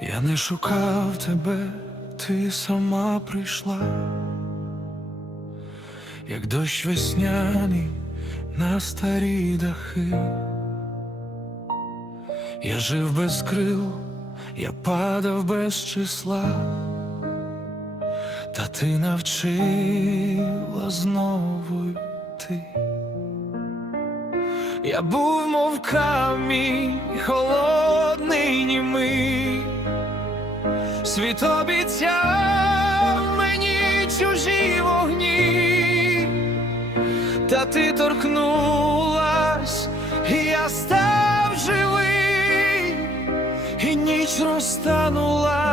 Я не шукав тебе, ти сама прийшла, як дощ весняний на старі дахи. Я жив без крил, я падав без числа, та ти навчила знову йти. Я був, мов камінь, холодний німий, світ обіцяв мені чужі вогні, та ти торкнулась, і я став живий, і ніч розтанула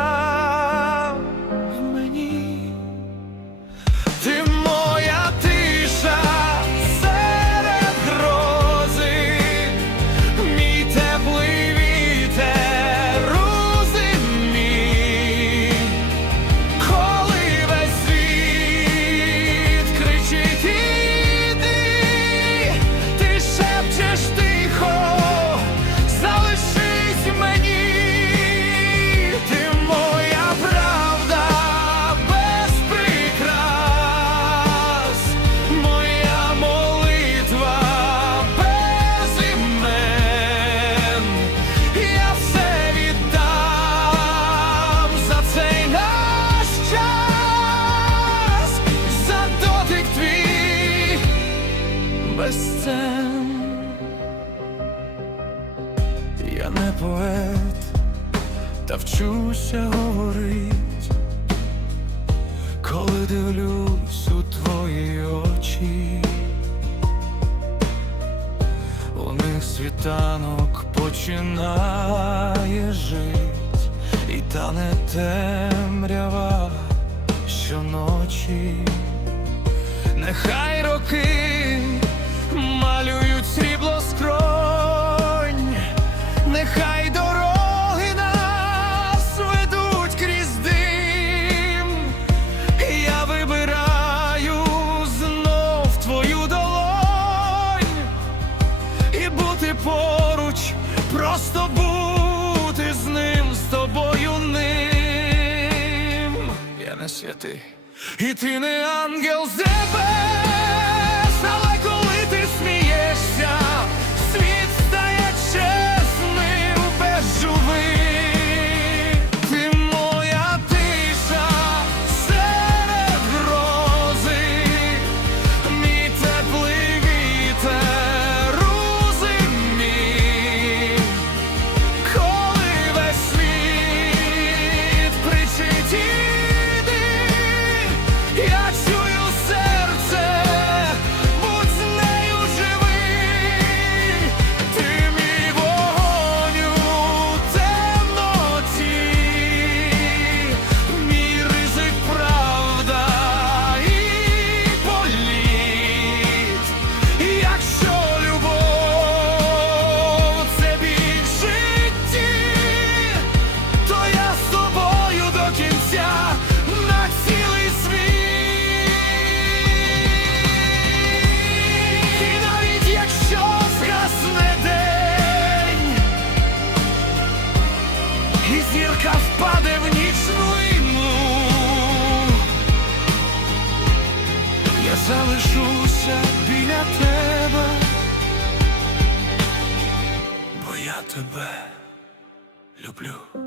без. Я не поет, та вчуся говорить, коли дивлюсь у твої очі, у них світанок починає жить, і тане темрява щоночі, нехай роки не святий, і ти не ангел з небес, але і зірка впаде в нічну імну, я залишуся біля тебе, бо я тебе люблю.